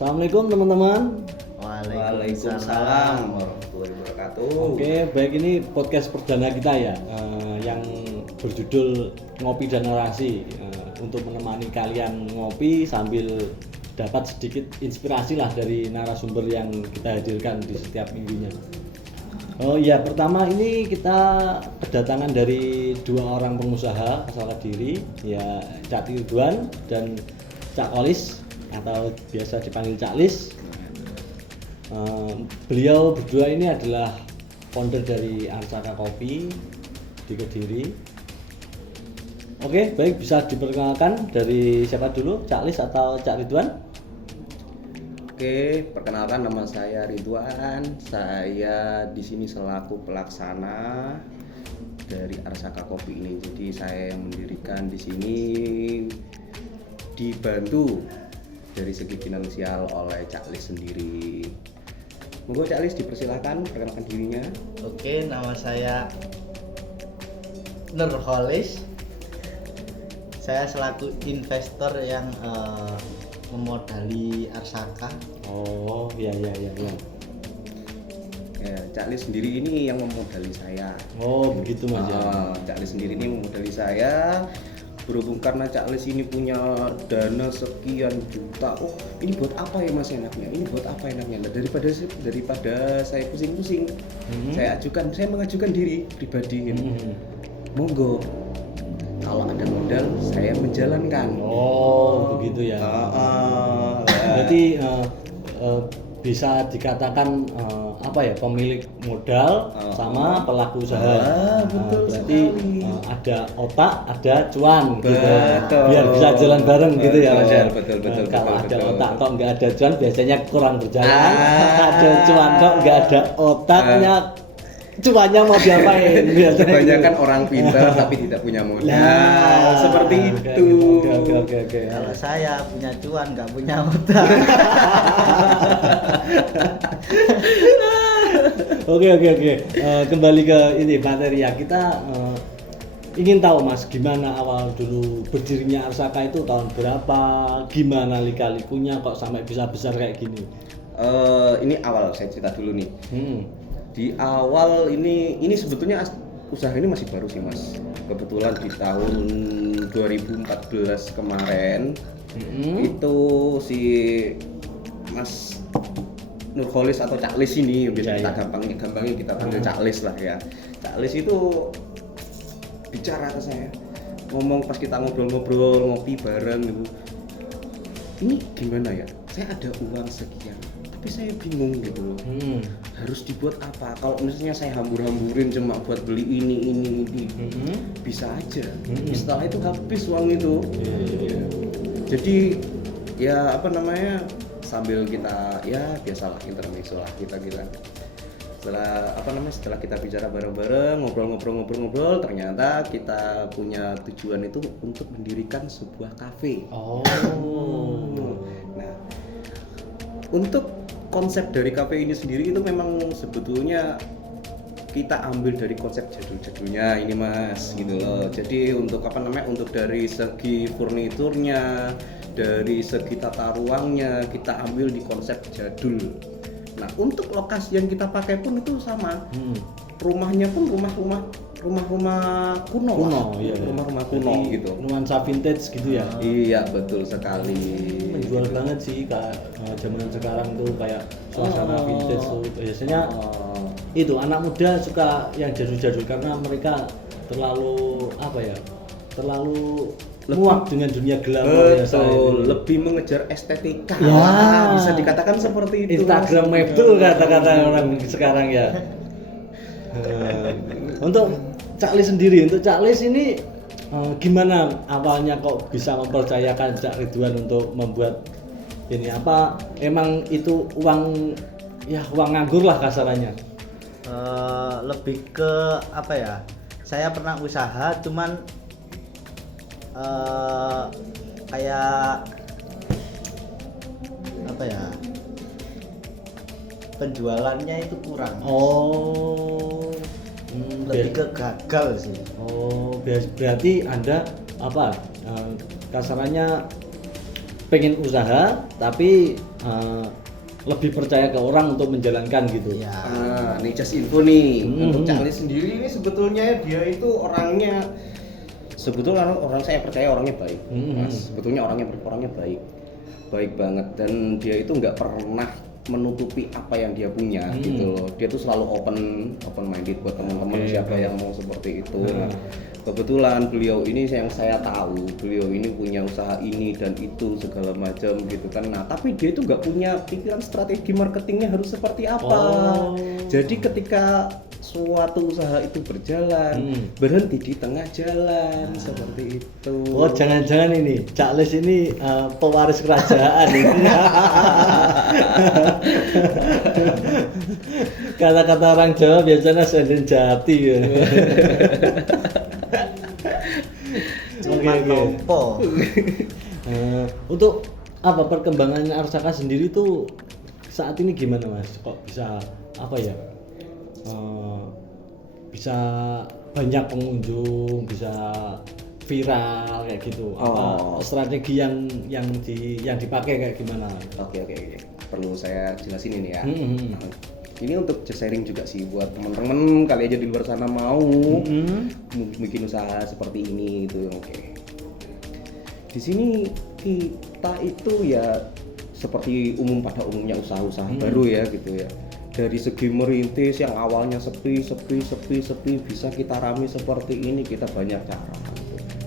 Assalamualaikum teman-teman. Waalaikumsalam warahmatullahi wabarakatuh. Oke, baik, ini podcast perdana kita ya, yang berjudul Ngopi dan Narasi, untuk menemani kalian ngopi sambil dapat sedikit inspirasi lah dari narasumber yang kita hadirkan di setiap minggunya. Oh iya, pertama ini kita kedatangan dari dua orang pengusaha asal Kediri, ya Cak Ridwan dan Cak Kolis atau biasa dipanggil Cak Lis. Beliau berdua ini adalah founder dari Arsaka Kopi di Kediri. Oke, baik, bisa diperkenalkan dari siapa dulu, Cak Lis atau Cak Ridwan? Oke, perkenalkan, nama saya Ridwan. Saya di sini selaku pelaksana dari Arsaka Kopi ini. Jadi saya yang mendirikan di sini, dibantu dari segi finansial oleh Cak Lis sendiri. Monggo Cak Lis dipersilakan perkenalkan dirinya. Oke, nama saya Nurholis. Saya selaku investor yang memodali Arsaka. Oh, iya. Ya, Cak Lis sendiri ini yang memodali saya. Oh, begitu Mas ya. Cak Lis sendiri ini memodali saya. Berhubung karena Cak Lis ini punya dana sekian juta, oh ini buat apa ya Mas enaknya? Ini buat apa enaknya? Nah, daripada saya pusing-pusing, saya mengajukan diri pribadi. Monggo, kalau ada modal saya menjalankan. Oh, begitu ya. Berarti bisa dikatakan pemilik modal sama pelaku usaha. Betul berarti sekali. ada otak, ada cuan gitu. Betul. Biar bisa jalan bareng gitu ya Mas ya. Betul. Kalau ada otak kok nggak ada cuan biasanya kurang berjalan. Ada cuan kok nggak ada otaknya, cuannya mau diapain? Kebanyakan orang pintar tapi tidak punya modal. Seperti itu. Oke. Kalau saya punya cuan, nggak punya otak. Oke. Kembali ke ini materi ya. Kita ingin tahu Mas, gimana awal dulu berdirinya Arsaka itu tahun berapa? Gimana lika-likunya kok sampai bisa besar kayak gini? Ini awal saya cerita dulu nih. Di awal ini sebetulnya usaha ini masih baru sih Mas. Kebetulan di tahun 2014 kemarin itu si Mas Nurholis atau Cak Lis ini biasa kita gampangnya kita panggil Cak Lis lah ya. Cak Lis itu bicara ke saya, ngomong pas kita ngobrol ngopi bareng gitu. Ini gimana ya? Saya ada uang sekian, tapi saya bingung gitu loh. Harus dibuat apa? Kalau misalnya saya hambur-hamburin cuma buat beli ini bisa aja. Setelah itu habis uang itu. Jadi ya sambil kita ya biasalah intermezzo lah kita. Setelah kita bicara bareng-bareng, ngobrol, ternyata kita punya tujuan itu untuk mendirikan sebuah kafe. Nah, untuk konsep dari kafe ini sendiri itu memang sebetulnya kita ambil dari konsep jadul-jadulnya ini Mas, gitu loh. Jadi untuk untuk dari segi furniturnya, dari segi tata ruangnya kita ambil di konsep jadul. Nah, untuk lokasi yang kita pakai pun itu sama. Rumahnya pun rumah-rumah kuno. Iya. Rumah-rumah kuno gitu. Nuansa vintage gitu ya. Iya, betul sekali. Menjual banget sih Kak, zaman sekarang tuh kayak suasana vintage tuh. Biasanya itu anak muda suka yang jadul-jadul karena mereka terlalu muak dengan dunia gelap. Betul, lebih mengejar estetika. Ya, bisa dikatakan seperti itu. Instagramable kata-kata orang sekarang ya. Untuk Cak Lis sendiri, ini gimana awalnya kok bisa mempercayakan Cak Ridwan untuk membuat ini? Apa emang itu uang nganggur lah kasarannya? Lebih ke saya pernah usaha, cuman penjualannya itu kurang. Lebih ke gagal sih. Berarti Anda kasarannya pengen usaha tapi lebih percaya ke orang untuk menjalankan gitu. Ya. Nih just info nih untuk Hmm. Charlie sendiri ini sebetulnya dia itu orangnya sebetulnya orang saya percaya orangnya baik. Mas, sebetulnya orangnya baik banget dan dia itu nggak pernah menutupi apa yang dia punya gitu loh. Dia tuh selalu open minded buat teman-teman siapa yang mau seperti itu. Nah, kebetulan beliau ini yang saya tahu beliau ini punya usaha ini dan itu segala macam gitu kan. Nah tapi dia itu nggak punya pikiran strategi marketingnya harus seperti apa. Jadi ketika suatu usaha itu berjalan berhenti di tengah jalan seperti itu. Oh jangan-jangan ini Cak Les ini pewaris kerajaan ini. Kata-kata orang Jawa biasanya senden jati ya. Cuma nompo. Untuk apa perkembangannya Arsaka sendiri tuh saat ini gimana Mas? Kok bisa apa ya? Bisa banyak pengunjung, bisa viral kayak gitu. Apa strategi yang dipakai kayak gimana? Oke. Perlu saya jelasin ini ya. Nah, ini untuk sharing juga sih buat teman-teman kali aja di luar sana mau bikin usaha seperti ini gitu. Oke. Di sini kita itu ya seperti pada umumnya usaha-usaha baru ya gitu ya. Dari segi merintis yang awalnya sepi bisa kita rame seperti ini kita banyak cara.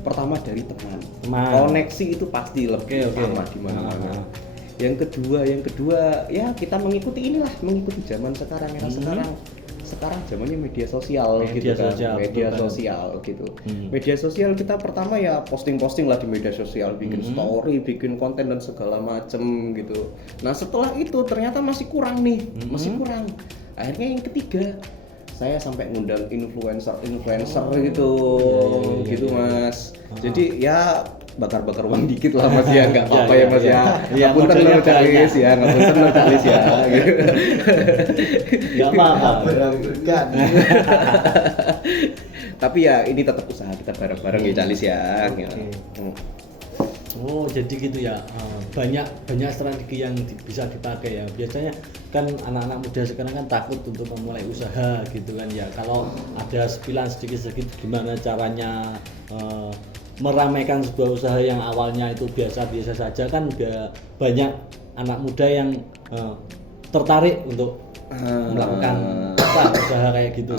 Pertama dari teman. Koneksi itu pasti lebih utama di mana-mana. Yang kedua ya kita mengikuti zaman sekarang ya. Sekarang zamannya media sosial gitu kan. Media sosial gitu. Media sosial kita pertama ya posting lah di media sosial, bikin story, bikin konten dan segala macem gitu. Nah setelah itu ternyata masih kurang. Akhirnya yang ketiga saya sampai ngundang influencer gitu gitu Mas. Jadi ya bakar uang dikit lah Mas ya, nggak apa-apa ya Mas ya. Ngapunten Nur Calis ya, gitu. Nggak apa-apa. Bukan. Tapi ya ini tetap usaha kita bareng-bareng ya Calis ya. Oh jadi gitu ya. Banyak strategi yang bisa dipakai ya. Biasanya kan anak-anak muda sekarang kan takut untuk memulai usaha gitu kan ya. Kalau ada spilan sedikit-sedikit gimana caranya meramaikan sebuah usaha yang awalnya itu biasa-biasa saja kan banyak anak muda yang tertarik untuk melakukan usaha kayak gitu.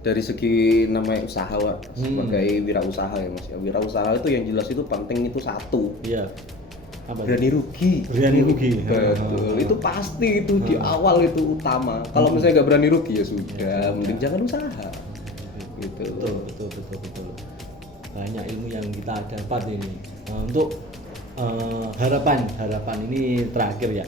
Dari segi namanya usaha sebagai wirausaha ya Mas. Wirausaha itu yang jelas itu penting itu satu. Iya. Berani rugi. Betul. Itu pasti itu di awal itu utama. Kalau misalnya nggak berani rugi ya sudah, mending jangan usaha. Gitu. Betul. Banyak ilmu yang kita dapat ini. Untuk harapan ini terakhir ya.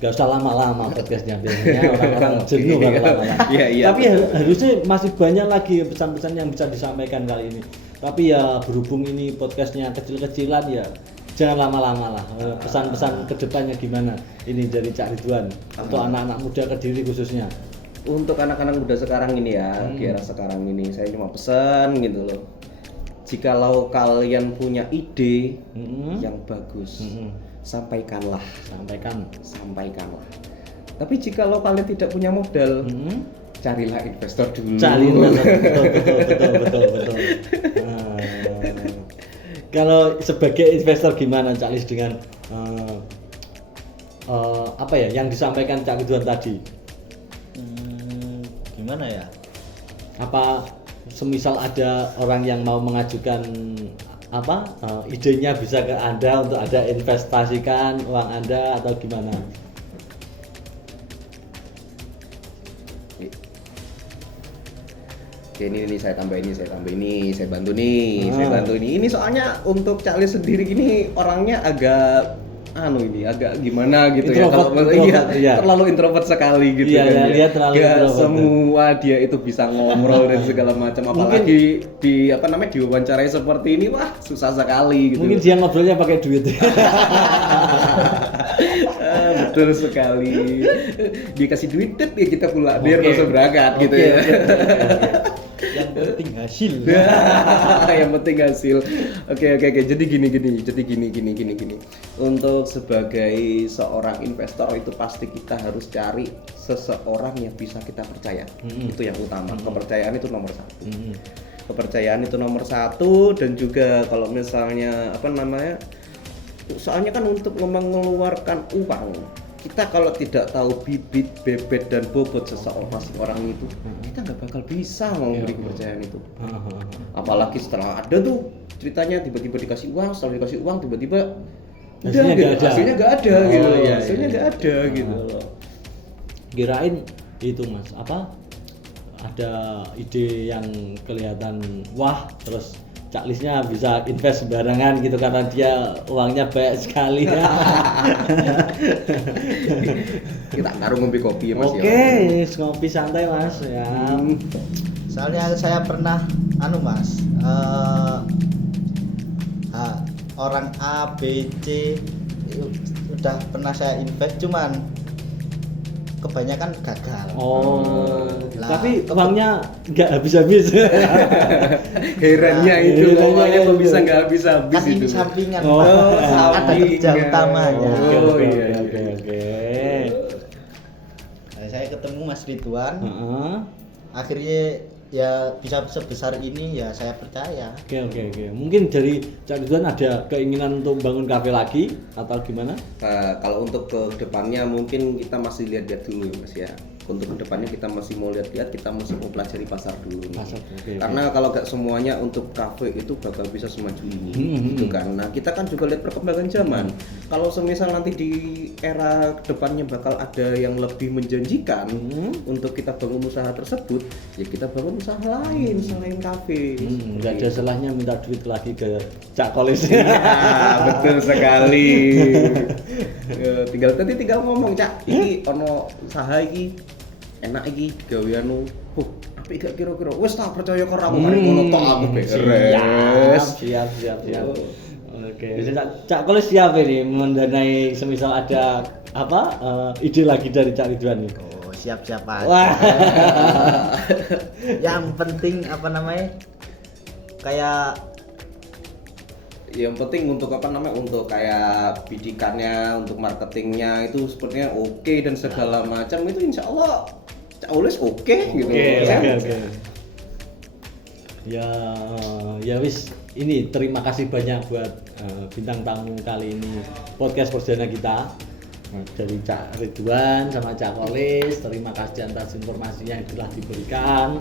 Gak usah lama-lama podcastnya, biasanya orang-orang jenuh kalau lama-lama. Tapi harusnya masih banyak lagi pesan-pesan yang bisa disampaikan kali ini. Tapi ya berhubung ini podcastnya kecil-kecilan ya jangan lama-lama lah. Pesan-pesan kedepannya gimana ini dari Cak Ridwan untuk anak-anak muda Kediri khususnya. Untuk anak-anak muda sekarang ini ya, di era sekarang ini saya cuma pesan gitu loh. Jikalau kalian punya ide yang bagus, sampaikanlah. Tapi jikalau kalian tidak punya modal, carilah investor dulu. Betul. Kalau sebagai investor gimana Cak Lis dengan apa ya yang disampaikan Cak Ridwan tadi? Gimana ya? Apa semisal ada orang yang mau mengajukan idenya bisa ke Anda untuk ada investasikan uang Anda atau gimana? Oke, ini saya tambah ini, saya bantu nih. Ini soalnya untuk Cak Lis sendiri ini orangnya agak gimana gitu introvert, ya. Terlalu introvert sekali gitu kan. Dia terlalu introvert. Semua dia itu bisa ngobrol dan segala macam, apalagi diwawancarai seperti ini, wah susah sekali gitu. Mungkin dia ngobrolnya pakai duit. Betul sekali. Dikasih duit ya kita pula biar langsung berangkat gitu ya. Yang penting hasil. Yang penting hasil. Oke. Jadi gini. Untuk sebagai seorang investor itu pasti kita harus cari seseorang yang bisa kita percaya. Itu yang utama. Kepercayaan itu nomor satu. Kepercayaan itu nomor satu, dan juga kalau misalnya soalnya kan untuk mengeluarkan uang, kita kalau tidak tahu bibit, bebet, dan bobot seseorang itu, kita nggak bakal bisa memberi kepercayaan itu. Apalagi setelah ada tuh ceritanya tiba-tiba dikasih uang, setelah dikasih uang tiba-tiba hasilnya nggak ada gitu loh. Hasilnya nggak ada gitu loh. Kirain itu Mas, ada ide yang kelihatan wah, terus Cak Lisnya bisa invest sembarangan gitu karena dia uangnya banyak sekali. Kita taruh ngombe kopi ya Mas. Oke, ngopi santai Mas ya. Soalnya saya pernah Mas, orang A, B, C udah pernah saya invest, cuman kebanyakan gagal. Tapi uangnya nggak habis-habis. Herannya itu uangnya kok bisa nggak habis-habis Kan ini itu. sampingan, Sampingan. ada kerja utamanya. Oke. Saya ketemu Mas Ridwan, akhirnya ya bisa sebesar ini, ya saya percaya. Oke. Mungkin dari Cak Ridwan ada keinginan untuk bangun kafe lagi atau gimana? Kalau untuk ke depannya mungkin kita masih lihat-lihat dulu ya Mas ya. Untuk kedepannya kita masih mau lihat-lihat, kita masih mau pelajari pasar dulu nih. Karena kalau nggak semuanya untuk kafe itu bakal bisa semaju ini, gitu kan. Nah kita kan juga lihat perkembangan zaman. Kalau semisal nanti di era kedepannya bakal ada yang lebih menjanjikan untuk kita bangun usaha tersebut, ya kita bangun usaha lain selain kafe. Nggak ada salahnya minta duit lagi ke Cak Kolis. Ya, betul sekali. Tinggal ngomong Cak, iki ono usaha iki enak iki gaweanmu. Apik gak kira-kira? Wis tak percaya karo aku mari ngono tok aku beres. Siap. Oke. Cak Kolis siap ini mendanai semisal ada ide lagi dari Cak Ridwan nih. Oh, siap-siap aja. Wah. Yang penting kayak yang penting untuk untuk kayak bidikannya, untuk marketingnya itu sepertinya oke dan segala macam itu insya Allah Cak Oles oke gitu. Oke. Ya wis, ini terima kasih banyak buat bintang tamu kali ini podcast perdana kita. Dari Cak Ridwan sama Cak Kolis, terima kasih atas informasi yang telah diberikan.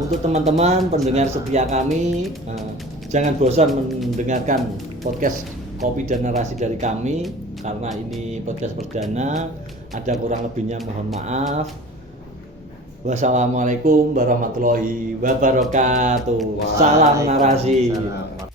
Untuk teman-teman pendengar setia kami, jangan bosan mendengarkan podcast Kopi dan Narasi dari kami, karena ini podcast perdana. Ada kurang lebihnya mohon maaf. Wassalamualaikum warahmatullahi wabarakatuh. Salam narasi. Salam.